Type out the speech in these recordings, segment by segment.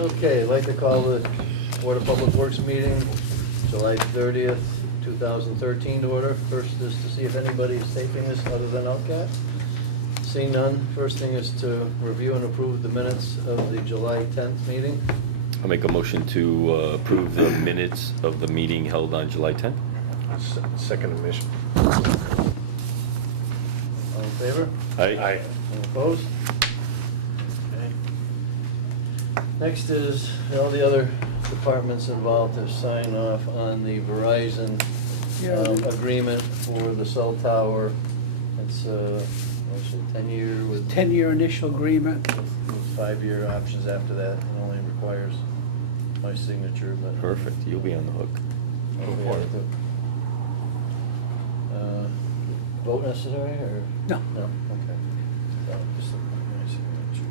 Okay, I'd like to call the Board of Public Works meeting, July 30th, 2013 to order. First is to see if anybody is taping this other than Outcat. Seeing none, first thing is to review and approve the minutes of the July 10th meeting. I'll make a motion to approve the minutes of the meeting held on July 10th. Second admission. All in favor? Aye. Any opposed? Okay. Next is all the other departments involved to sign off on the Verizon agreement for the cell tower. It's what's it, 10-year with 10-year initial agreement. 5-year options after that. It only requires my signature, but Perfect, you'll be on the hook. Vote necessary, or? No. No, okay. So, just look at my signature.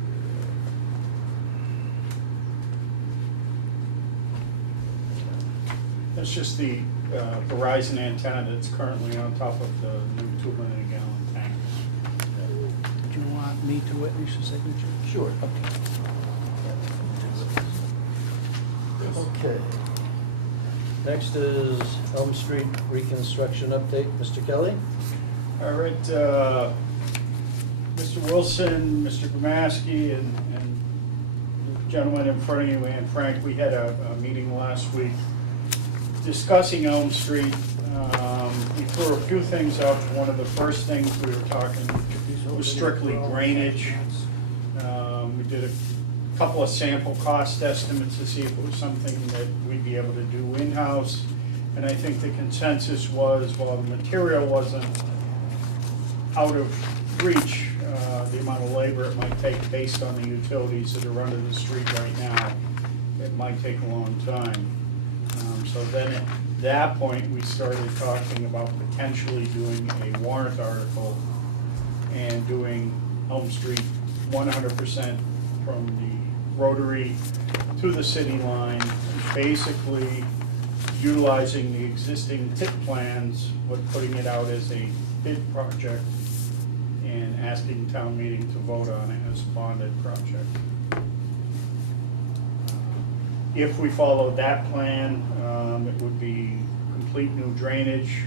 That's just the Verizon antenna that's currently on top of the new 200-gallon tank. Do you want me to witness your signature? Sure. Okay. Next is Elm Street reconstruction update. Mr. Kelly? All right, Mr. Wilson, Mr. Gramaski, and the gentleman in front of you, and Frank, we had a meeting last week discussing Elm Street. We threw a few things up. One of the first things we were talking was strictly drainage. We did a couple of sample cost estimates to see if it was something that we'd be able to do in-house. And I think the consensus was, while the material wasn't out of reach, the amount of labor it might take based on the utilities that are under the street right now, it might take a long time. So then at that point, we started talking about potentially doing a warrant article and doing Elm Street 100% from the rotary to the city line, basically utilizing the existing tip plans, but putting it out as a bid project and asking town meeting to vote on it as a bonded project. If we followed that plan, it would be complete new drainage,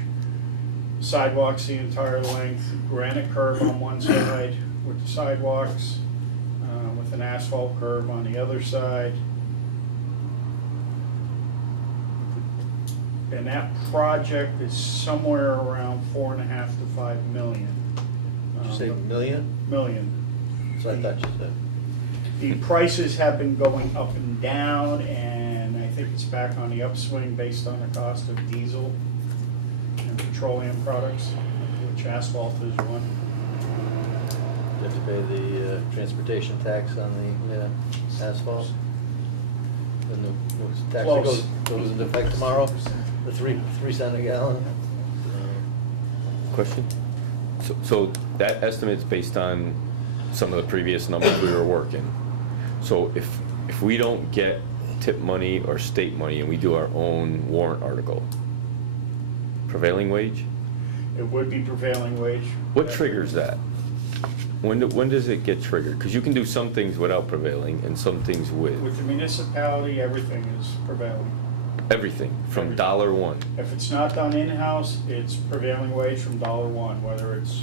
sidewalks the entire length, granite curb on one side with the sidewalks, with an asphalt curb on the other side. And that project is somewhere around 4.5 to 5 million. Did you say million? Million. So I thought you said. The prices have been going up and down, and I think it's back on the upswing based on the cost of diesel and petroleum products, which asphalt is one. You have to pay the transportation tax on the asphalt? The new tax that Close. goes into effect tomorrow? The 3 cents a gallon? Question? So that estimate's based on some of the previous numbers we were working. So if we don't get tip money or state money and we do our own warrant article, prevailing wage? It would be prevailing wage. What triggers that? When does it get triggered? Because you can do some things without prevailing and some things With with. the municipality, everything is prevailing. Everything, from $1. If it's not done in-house, it's prevailing wage from $1, whether it's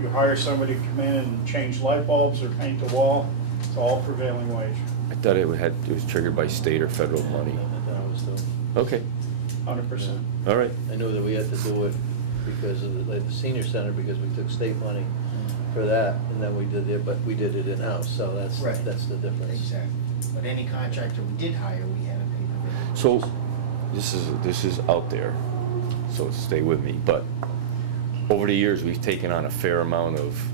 you hire somebody to come in and change light bulbs or paint the wall, it's all prevailing wage, I thought it was triggered by state or federal money. I thought it was Okay, 100%. all right. I knew that we had to do it because of the senior center, because we took state money for that, and then we did it, but we did it in-house, so that's Right. the difference. Exactly. But any contractor we did hire, we had to pay prevailing So, wages. this is out there, so stay with me, but over the years, we've taken on a fair amount of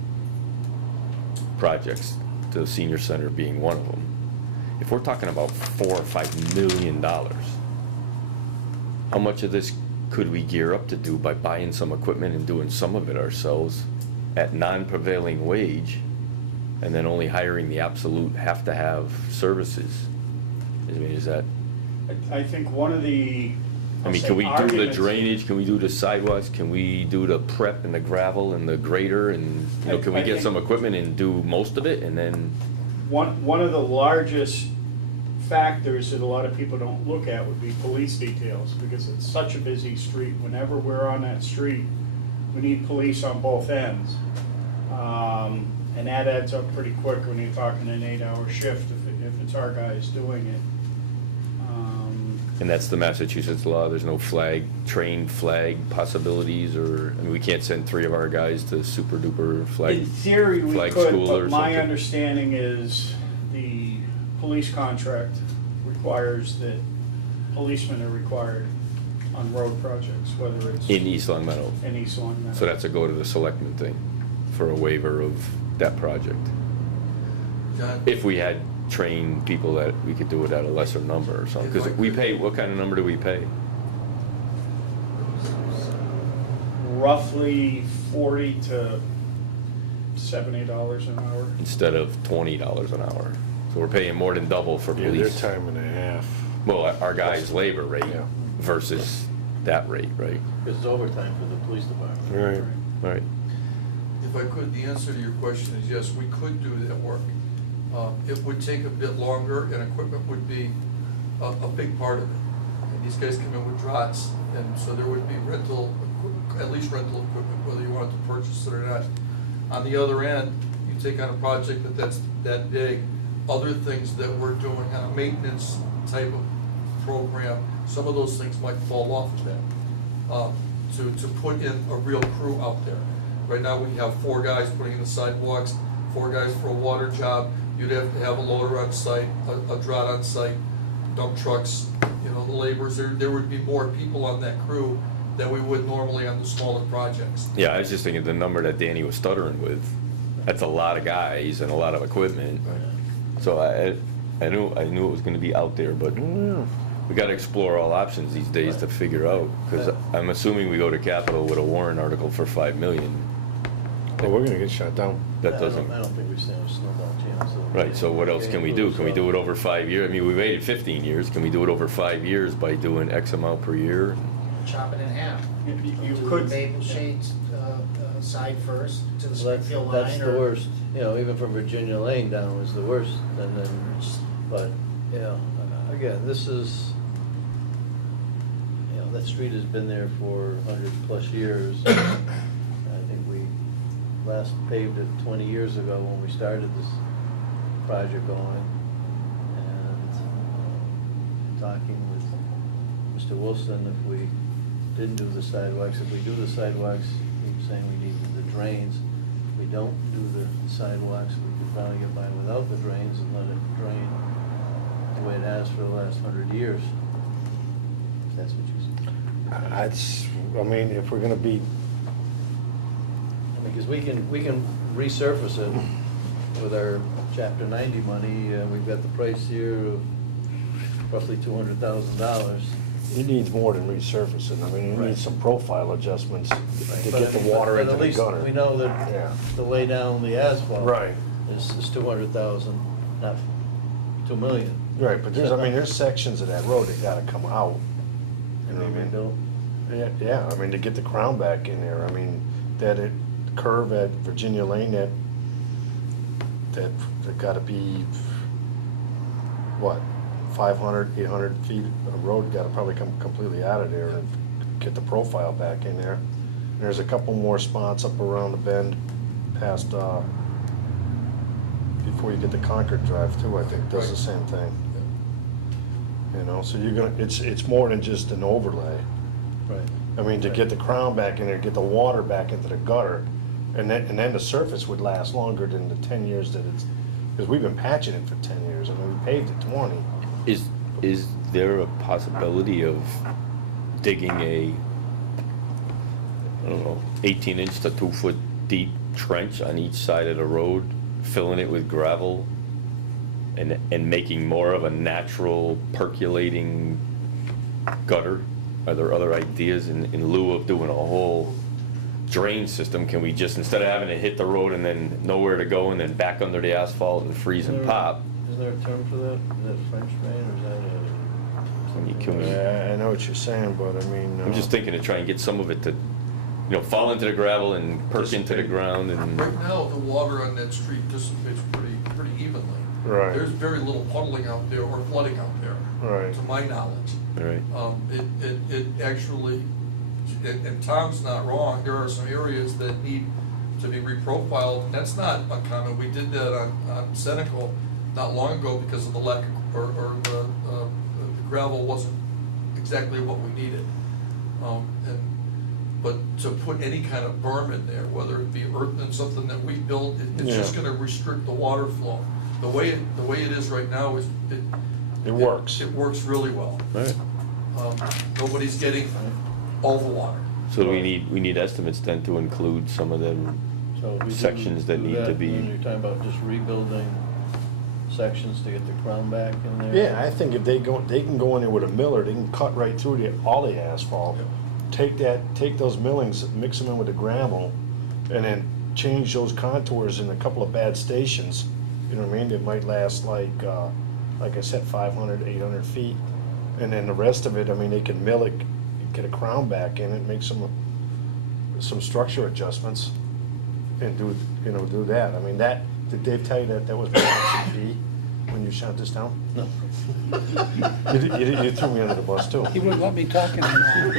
projects, the senior center being one of them. If we're talking about $4 or $5 million, how much of this could we gear up to do by buying some equipment and doing some of it ourselves at non-prevailing wage, and then only hiring the absolute have-to-have services? I mean, is that? I think one of the I mean, can we do the drainage, can we do the sidewalks, can we do the prep and the gravel and the grader, and, you know, can we I get think- some equipment and do most of it, and then? One of the largest factors that a lot of people don't look at would be police details, because it's such a busy street. Whenever we're on that street, we need police on both ends. And that adds up pretty quick when you're talking an 8-hour shift if it's our guys doing it. And that's the Massachusetts law, there's no trained flag possibilities, or, I mean, we can't send 3 of our guys to super duper flag. In theory, we flag could, school or but my something. understanding is the police contract requires that policemen are required on road projects, whether it's In East Long Meadow. in East Long Meadow. So that's a go to the selectmen thing for a waiver of that project. John, If we had trained people that we could do it at a lesser number or something, because we pay, what kind of number do we pay? Roughly $40 to $70 an hour. Instead of $20 an hour. So we're paying more than double for Yeah, their police. time and a half. Well, our guys' labor rate Yeah. versus that rate, right? Because it's overtime for the police department. Right. Right. if I could, the answer to your question is yes, we could do that work. It would take a bit longer, and equipment would be a big part of it. And these guys come in with draughts, and so there would be at least rental equipment, whether you wanted to purchase it or not. On the other end, you take on a project that's that big, other things that we're doing on a maintenance type of program, some of those things might fall off of that. To put in a real crew out there. Right now, we have 4 guys putting in the sidewalks, 4 guys for a water job. You'd have to have a loader on site, a drought on site, dump trucks, the laborers. There would be more people on that crew than we would normally on the smaller projects. Yeah, I was just thinking the number that Danny was stuttering with, that's a lot of guys and a lot of equipment. So I knew it was gonna be out there, but we gotta explore all options these days to figure out, because I'm assuming we go to Capitol with a warrant article for $5 million. Well, we're gonna get shut down. That doesn't, I don't think we stand a snowball chance. right, so what else can we do? Can we do it over 5 years? I mean, we waited 15 years, can we do it over 5 years by doing X amount per year? Chop it in half. You Do the could, Maple Shades side first to the Well, Springfield line. that's the or- worst, even from Virginia Lane down is the worst, and then, but, again, this is, that street has been there for 100+ years. I think we last paved it 20 years ago when we started this project going. And talking with Mr. Wilson, if we didn't do the sidewalks, if we do the sidewalks, he was saying we needed the drains. If we don't do the sidewalks, we could probably get by without the drains and let it drain the way it has for the last 100 years. If that's what you said. I mean, if we're gonna be, Because we can resurface it with our Chapter 90 money. We've got the price here of roughly $200,000. it needs more than resurfacing. I mean, it Right. needs some profile adjustments to But get the water but into at the least gutter. we know that Yeah. to lay down the asphalt. Right. Is 200,000, not 2 million. Right, but there's sections of that road that gotta come out. You know what I mean? Rebuilt. Yeah, I mean, to get the crown back in there, I mean, curve at Virginia Lane, that gotta be, what, 500, 800 feet of road gotta probably come completely out of there and get the profile back in there. And there's a couple more spots up around the bend past, before you get to Concord Drive too, I think, does the same thing. So it's more than just an overlay. Right. I mean, to get the crown back in there, get the water back into the gutter, and then the surface would last longer than the 10 years that it's, because we've been patching it for 10 years. I mean, we paved it 20. Is there a possibility of digging I don't know, 18-inch to 2-foot deep trench on each side of the road, filling it with gravel, and making more of a natural percolating gutter? Are there other ideas in lieu of doing a whole drain system? Can we just, instead of having to hit the road and then nowhere to go and then back under the asphalt and freeze and pop? Is there a term for that? Is that French drain or is that Can you- Yeah, I know what you're saying, but I mean. I'm just thinking to try and get some of it to, fall into the gravel and perk into the ground and. Right now, the water on that street dissipates pretty evenly. Right. There's very little puddling out there or flooding out there. Right. To my knowledge. Right. It actually, and Tom's not wrong, there are some areas that need to be reprofiled, and that's not uncommon. We did that on Senecal not long ago because of the lack of, or the gravel wasn't exactly what we needed. But to put any kind of berm in there, whether it be earth and something that we built, it's just Yeah. gonna restrict the water flow. The way it is right now is, It works. It works really well. Right. Nobody's getting all the water. So we need estimates then to include some of the So if we do sections that do need to that, be. then you're talking about just rebuilding sections to get the crown back in there? Yeah, I think if they can go in there with a miller, they can cut right through all the asphalt. Take those millings, mix them in with the gravel, and then change those contours in a couple of bad stations. You know what I mean? It might last like I said, 500, 800 feet. And then the rest of it, I mean, they can mill it, get a crown back in it, make some structure adjustments and do that. I mean, did Dave tell you that was my option B when you shot this down? No. You threw me under the bus too. He wouldn't let me talk anymore.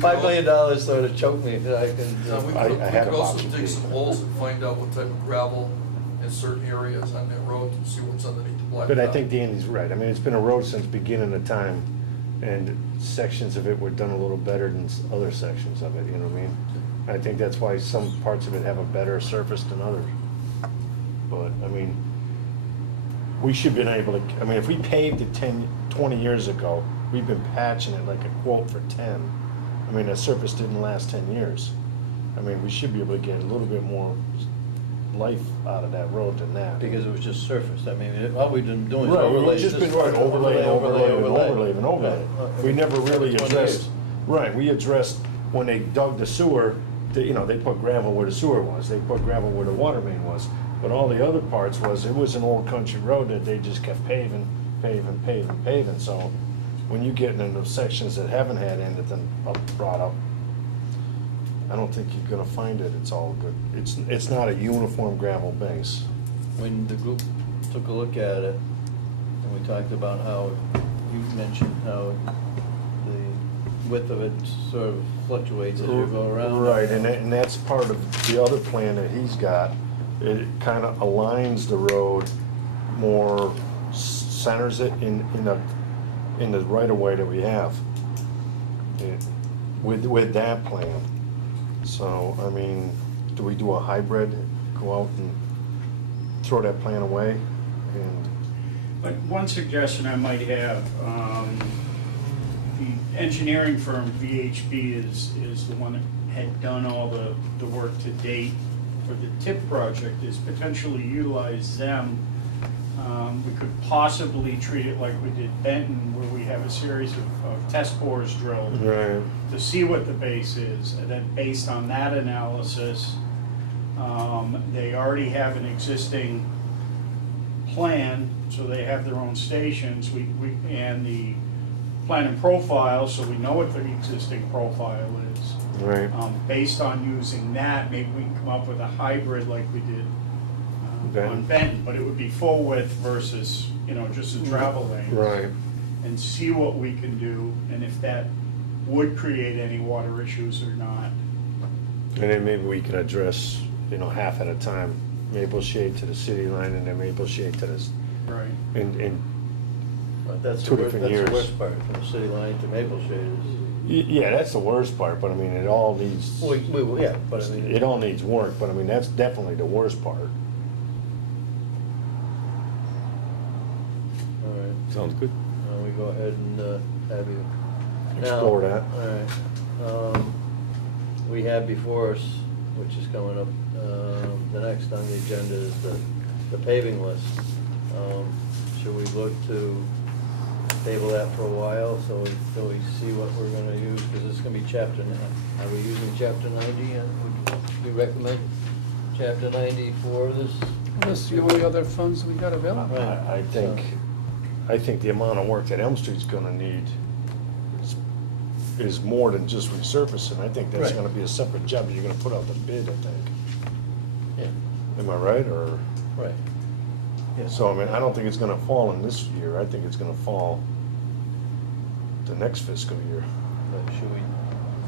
$5 million sort of choked me, that I can. Now, we I could had a also option dig B. some holes and find out what type of gravel in certain areas on that road to see what's underneath the blacktop. But I think Danny's right. I mean, it's been a road since beginning of time, and sections of it were done a little better than other sections of it, you know what I mean? I think that's why some parts of it have a better surface than others. But, I mean, we should have been able to, I mean, if we paved it 20 years ago, we've been patching it like a quote for 10. I mean, the surface didn't last 10 years. I mean, we should be able to get a little bit more life out of that road than that. Because it was just surfaced, I mean, all we've been doing is Right, overlay. we've just been overlay and overlay. We never really addressed, right, we addressed when they dug the sewer, they put gravel where the sewer was, they put gravel where the water main was. But all the other parts it was an old country road that they just kept paving. So when you get into sections that haven't had anything brought up, I don't think you're gonna find it, it's all good. It's not a uniform gravel base. When the group took a look at it, and we talked about how, you mentioned how the width of it sort of fluctuates as you go around. Right, and that's part of the other plan that he's got. It kind of aligns the road more, centers it in the right of way that we have with that plan. So, I mean, do we do a hybrid, go out and throw that plan away? And But one suggestion I might have, the engineering firm VHB is the one that had done all the work to date for the TIP project, is potentially utilize them. We could possibly treat it like we did Benton, where we have a series of test bores drilled right, to see what the base is, and then based on that analysis, they already have an existing plan, so they have their own stations, and the plan and profile, so we know what the existing profile is. right. Based on using that, maybe we can come up with a hybrid like we did on Benton. Benton, but it would be full width versus, just a travel lane. Right. And see what we can do, and if that would create any water issues or not. And then maybe we can address, half at a time, Maple Shade to the city line and then Maple Shade to this, Right. and But that's Two the worst, different that's years. the worst part, from the city line to Maple Shade is, yeah, that's the worst part, but I mean, it all needs, yeah, but I mean. it all needs work, but I mean, that's definitely the worst part. All right. Sounds good. We go ahead and have you. Explore Now, that. All right. We have before us, which is coming up, the next on the agenda is the paving list. Should we look to table that for a while, so until we see what we're gonna use, because it's gonna be chapter, are we using chapter 90? Would you recommend chapter 90 for this? That's the only other funds we got available. I think the amount of work that Elm Street's gonna need is more than just resurfacing. I think that's Right. gonna be a separate job that you're gonna put out the bid, I think. Yeah, Am I right, or? right. So, I mean, I don't think it's gonna fall in this year, I think it's gonna fall the next fiscal year. But should we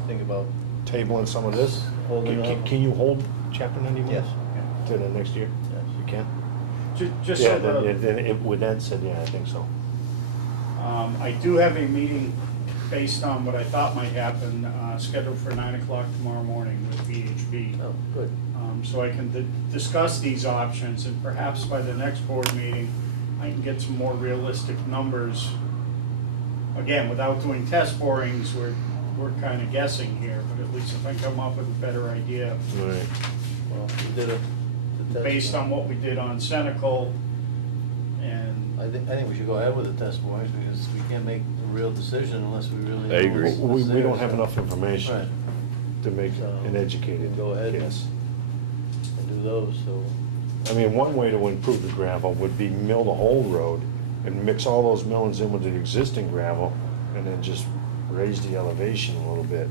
think about, Tabling some of this? Holding Can- off? Can you hold chapter 91? Yes. To the next year? Yes. You can? Just Yeah, so the. with that said, yeah, I think so. I do have a meeting based on what I thought might happen, scheduled for 9 o'clock tomorrow morning with VHB. oh, good. So I can discuss these options, and perhaps by the next board meeting, I can get some more realistic numbers. Again, without doing test borings, we're kind of guessing here, but at least if I come up with a better idea, Right. Well, we did the test. based on what we did on Senecal, and I think we should go ahead with the test borings, because we can't make a real decision unless we really know. I agree. what's We there, don't have so- enough information Right. to make So, an we educated can go ahead and- guess. And do those, so. I mean, one way to improve the gravel would be mill the whole road and mix all those millings in with the existing gravel and then just raise the elevation a little bit.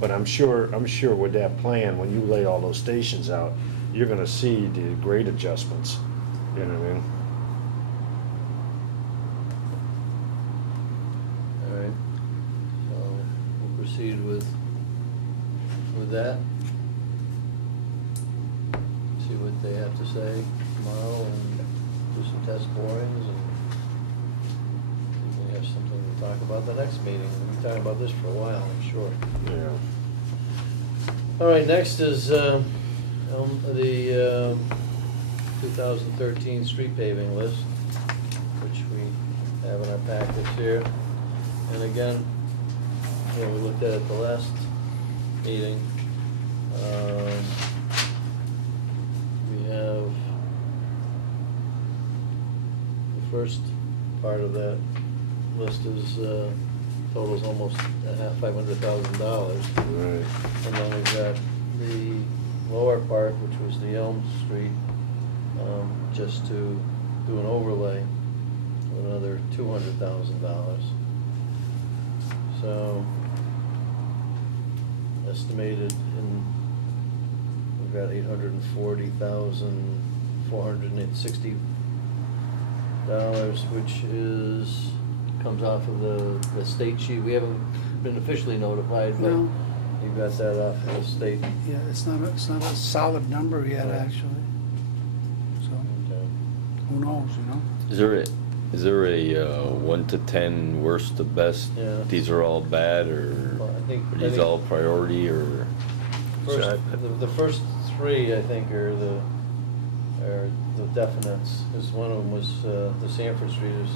But I'm sure with that plan, when you lay all those stations out, you're gonna see the grade adjustments, you know what I mean? All right, so we'll proceed with that. See what they have to say tomorrow and do some test borings and we have something to talk about the next meeting. We'll be talking about this for a while, I'm sure. Yeah. All right, next is the 2013 street paving list, which we have in our package here. And again, we looked at it the last meeting. We have the first part of that list is totals almost $500,000. Right. And then we've got the lower part, which was the Elm Street, just to do an overlay, another $200,000. So, estimated we've got $840,460, which comes off of the state sheet. We haven't been officially notified, but No. you got that off of the state. Yeah, it's not a solid number yet, Right. actually. So, Okay. who knows, you know? Is there a 1 to 10 worst to best? Yeah. These are all bad, or Well, I think- are these all priority, or? First, the first three, I think, are the definites, because one of them was, the Sanford Street is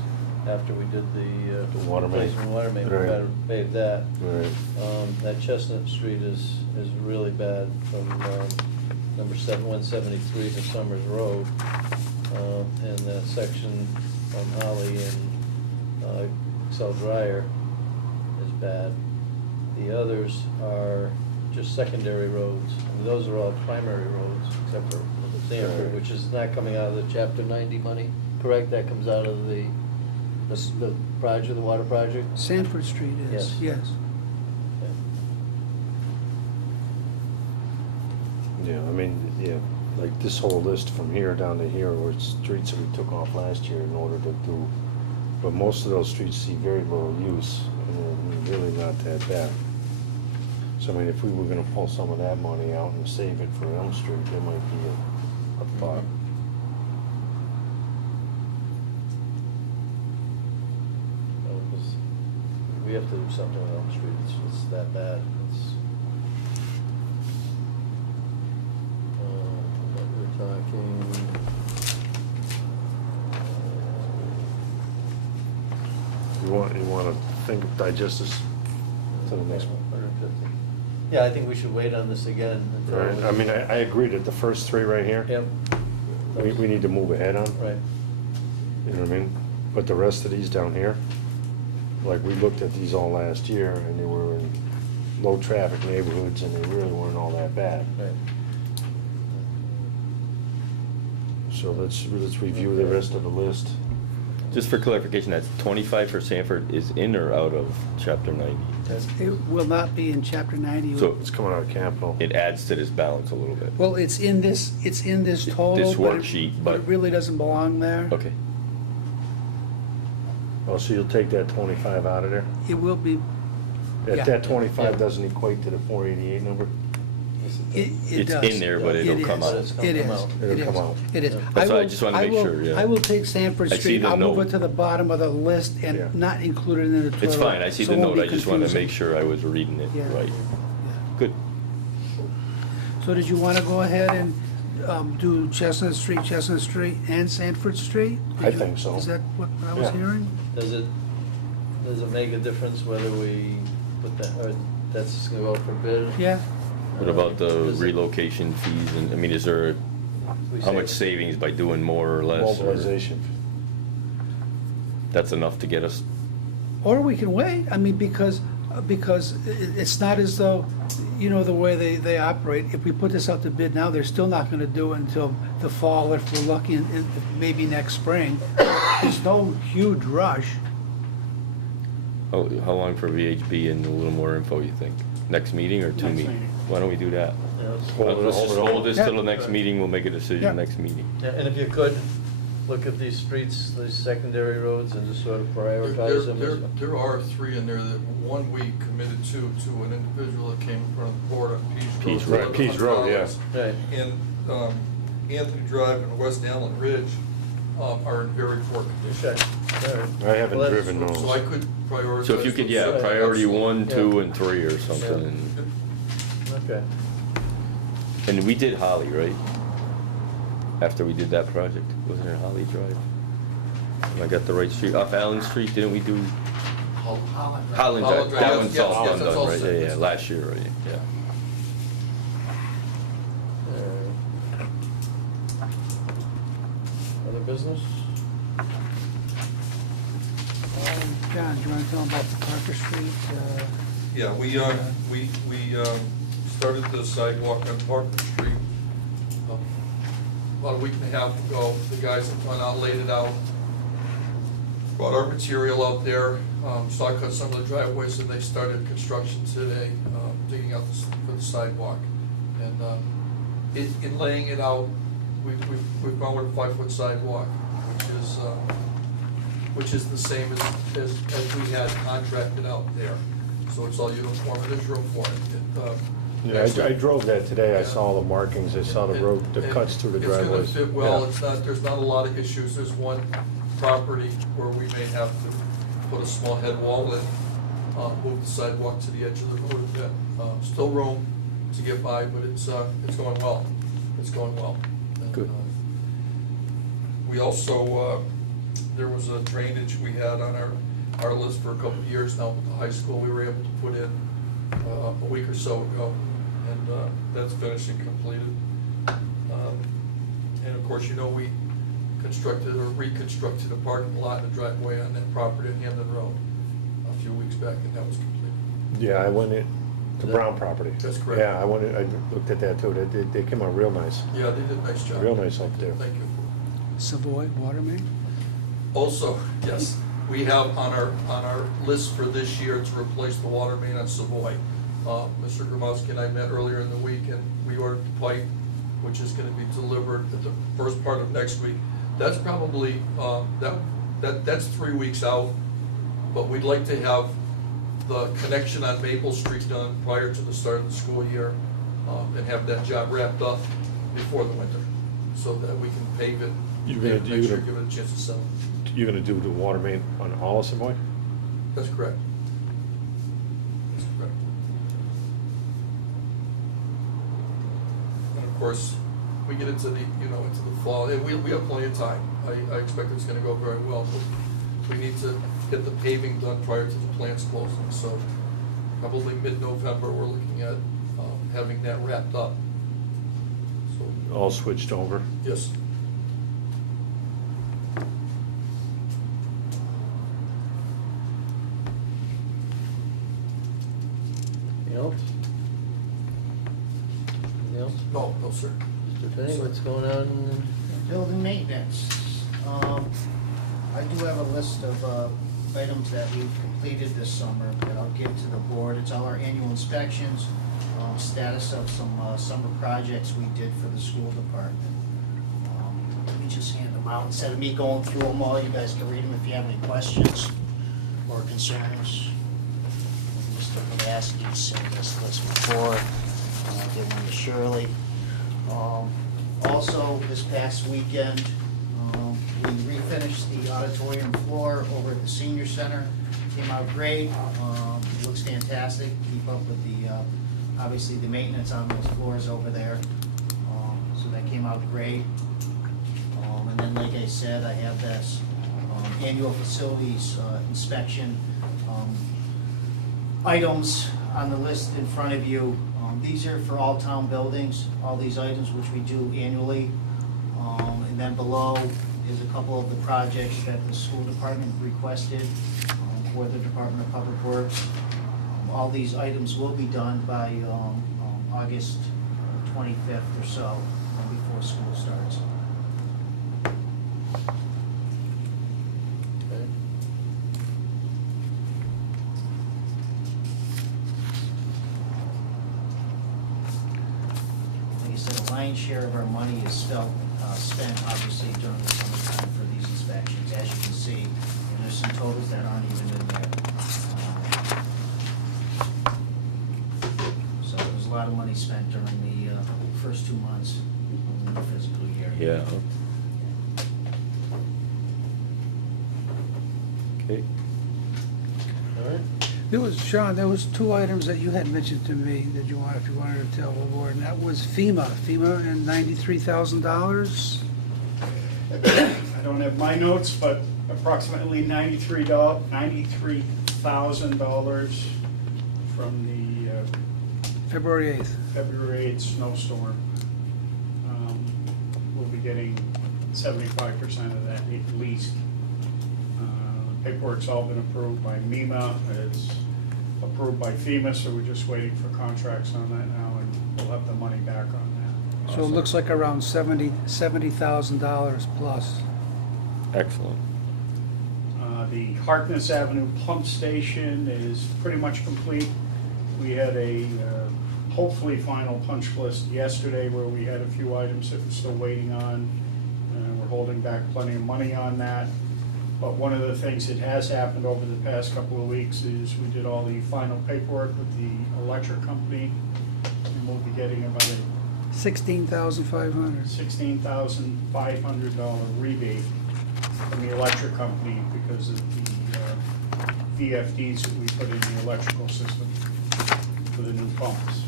after we did the. The water main. replacement water main, we Right. gotta pave that. Right. That Chestnut Street is really bad from, number 173 to Summers Road. And that section from Holly and, Excel Dryer is bad. The others are just secondary roads. I mean, those are all primary roads, except for Sanford, Right. which is not coming out of the Chapter 90 money, correct? That comes out of the project, the water project? Sanford Street is, Yes. yes. Yeah, I mean, yeah, like this whole list from here down to here were streets that we took off last year in order to do, but most of those streets see very little use, and they're really not that bad. So I mean, if we were gonna pull some of that money out and save it for Elm Street, there might be a thought. We have to do something with Elm Street, it's that bad. But we're talking. You wanna digest this to the next one? 150. Yeah, I think we should wait on this again. until Right, we- I mean, I agree that the first three right here, Yep. we need to move ahead on. Right. You know what I mean? But the rest of these down here, like we looked at these all last year and they were in low traffic neighborhoods and they really weren't all that bad. Right. So let's review the rest of the list. Just for clarification, that's 25 for Sanford is in or out of chapter 90? It will not be in chapter 90. So It's coming out of capital. it adds to this balance a little bit. Well, it's in this total. This but it- worksheet, But it but- really doesn't belong there. Okay. Oh, so you'll take that 25 out of there? It will be, That, Yeah. that 25 doesn't equate to the 488 number? it It's does. in there, but It it'll come is. out. It's gonna It come is. out. It'll It come is. out. It is. That's why I just wanna make sure, yeah. I will take Sanford I see Street, the I'll move note. it to the bottom of the list Yeah. and not include it in the total. It's fine, I see so the it won't note, be I just wanted to confusing. make sure I was reading it Yeah. right. Yeah. Good. So did you want to go ahead and do Chestnut Street, and Sanford Street? Did I you- think so. Is that what I was Yeah. hearing? Does it make a difference whether we put that, or that's just gonna go out for bid? Yeah, What about the Does it- relocation fees, and, I mean, is there, we how say- much savings by doing more or less? or Mobilization. That's enough to get us, or we can wait, I mean, because it's not as though, you know, the way they operate, if we put this out to bid now, they're still not gonna do it until the fall, if we're lucky, and maybe next spring. There's no huge rush. how long for VHB and a little more info, you think? Next meeting or two Next meetings? meeting. Why don't we do that? You know, it's- Hold it, Let's hold just it hold over. this Yeah. till the next meeting, we'll make a Yeah. decision next meeting. Yeah, and if you could, look at these streets, these secondary roads, and just sort of There- prioritize them. there- There are three in there that one we committed to an individual that came in front of the board on Pease Road. Pease Road. Pease Road, yeah. Right. And Anthony Drive and West Allen Ridge are in very poor condition. Okay, all right. I haven't Well, that's- driven those. So I could prioritize. So if you could, those. yeah, priority Absolutely. 1, 2, Yeah. and 3 or something, Yeah. Okay. and we did Holly, right? After we did that project, wasn't it Holly Drive? Am I got the right street, off Allen Street, didn't we do Holland. Holland Holland Drive? Drive, That yes, one's yes, all yes, done, that's all right? set. Yeah, yeah, last year, right, yeah. Other business? John, do you want to tell them about the Parker Street? Yeah, we started the sidewalk on Parker Street about a week and a half ago. The guys have gone out, laid it out, brought our material out there, saw cut some of the driveways, and they started construction today, digging out for the sidewalk. And in laying it out, we've gone with a 5-foot sidewalk, which is the same as we had contracted out there. So it's all uniform, and there's room for it. Yeah, I drove that today, I saw the markings, I saw the road, the cuts through the driveways. It's gonna fit well, Yeah. there's not a lot of issues. There's one property where we may have to put a small head wall in, move the sidewalk to the edge of the road a bit. Still room to get by, but it's going well. It's going well. And, Good. We also, there was a drainage we had on our list for a couple of years now with the high school. We were able to put in a week or so ago, and that's finished and completed. And of course, you know, we constructed or reconstructed a parking lot and a driveway on that property at Hamden Road a few weeks back, and that was completed. Yeah, I went in, the Brown property. That's correct. Yeah, I went in, I looked at that too, they came out real nice. Yeah, they did a nice job. Real nice up there. Thank you. Savoy Water Main? Also, yes, we have on our list for this year to replace the water main on Savoy. Mr. Gromowski and I met earlier in the week, and we ordered the pipe, which is gonna be delivered at the first part of next week. That's probably, that's 3 weeks out, but we'd like to have the connection on Maple Street done prior to the start of the school year, and have that job wrapped up before the winter, so that we can pave it. You're gonna and do make sure, the- give it a chance to settle. You're gonna do the water main on all of Savoy? That's correct. That's correct. And of course, we get into the, into the fall, and we have plenty of time. I expect it's gonna go very well, but we need to get the paving done prior to the plant's closing, so probably mid-November, we're looking at, having that wrapped up. So, All switched over? yes. Anything else? Anything else? No, sir. Mr. Finney, what's going on? Building maintenance. I do have a list of items that we've completed this summer that I'll give to the board. It's all our annual inspections, status of some summer projects we did for the school department. Let me just hand them out. Instead of me going through them all, you guys can read them if you have any questions or concerns. Mr. Pulaski's seen this list before. I did one to Shirley. Also, this past weekend, we refinished the auditorium floor over at the senior center. Came out great. It looks fantastic. Keep up with the, obviously the maintenance on those floors over there. So that came out great. And then, like I said, I have this annual facilities inspection items on the list in front of you. These are for all town buildings, all these items which we do annually. And then below is a couple of the projects that the school department requested for the Department of Public Works. All these items will be done by August 25th or so, before school starts. Okay. Like I said, the lion's share of our money is still spent, obviously, during the summertime for these inspections, as you can see. And there's some totals that aren't even in there. So there's a lot of money spent during the first 2 months of the fiscal year. Yeah. Okay. All right. There was, Sean, there was two items that you had mentioned to me that you wanted, if you wanted to tell the board, and that was FEMA and $93,000. I don't have my notes, but approximately $93,000 from the February 8th. February 8th snowstorm. We'll be getting 75% of that at least. Paperwork's all been approved by MEMA, it's approved by FEMA, so we're just waiting for contracts on that now, and we'll have the money back on that. So it looks like around $70,000 plus. Excellent. The Harkness Avenue pump station is pretty much complete. We had a hopefully final punch list yesterday where we had a few items that we're still waiting on. We're holding back plenty of money on that. But one of the things that has happened over the past couple of weeks is we did all the final paperwork with the electric company. And we'll be getting about a $16,500. $16,500 rebate from the electric company because of the VFDs that we put in the electrical system for the new pumps.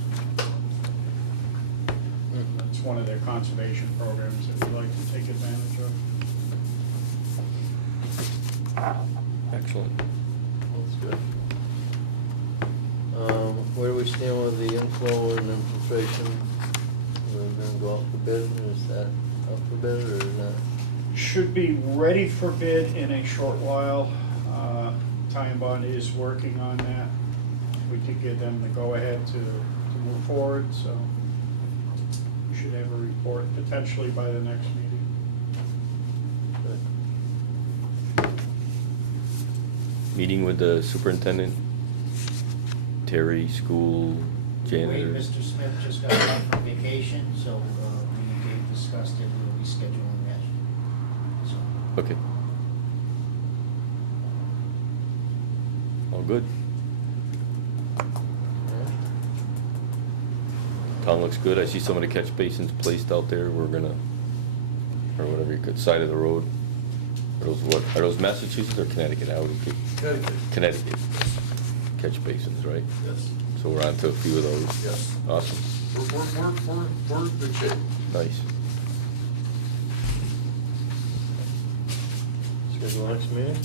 That's one of their conservation programs that we like to take advantage of. Excellent. That's good. Where do we stand with the inflow and infiltration? We're gonna go out for bid, or is that out for bid or not? Should be ready for bid in a short while. Ty and Bond is working on that. We did give them the go-ahead to move forward, so we should have a report potentially by the next meeting. Good. Meeting with the superintendent, Terry, school, Wade, janitor. Mr. Smith just got back from vacation, so me and Dave discussed it, we'll be scheduling that. So, Okay. All good. Town looks good. I see some of the catch basins placed out there. We're gonna, or whatever you could, side of the road. Are those what? Are those Massachusetts or Connecticut? How would it be? Connecticut. Connecticut. Catch basins, right? Yes, So we're on to a few of those. yes. Awesome. We're in good shape. Nice. Schedule next meeting?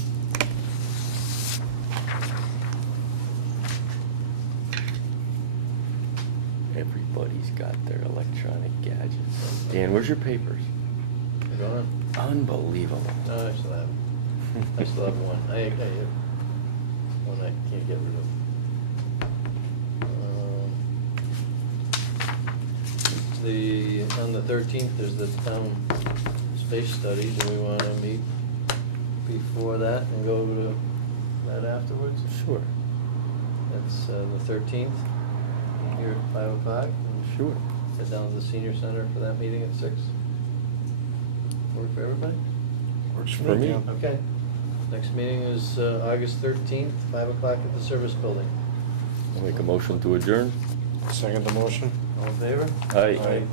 Everybody's got their electronic gadgets. Dan, where's your papers? They're gone? Unbelievable. No, I still have, I still have one. I have one I can't get rid of. On the 13th, there's the town space study. Do we want to meet before that and go to that afterwards? Sure, That's the 13th, here at 5 o'clock. sure. Head down to the senior center for that meeting at 6. Work for everybody? Works For me. yeah. Okay. Next meeting is August 13th, 5 o'clock at the service building. I'll make a motion to adjourn. Second the motion? All in favor? Aye. Aye.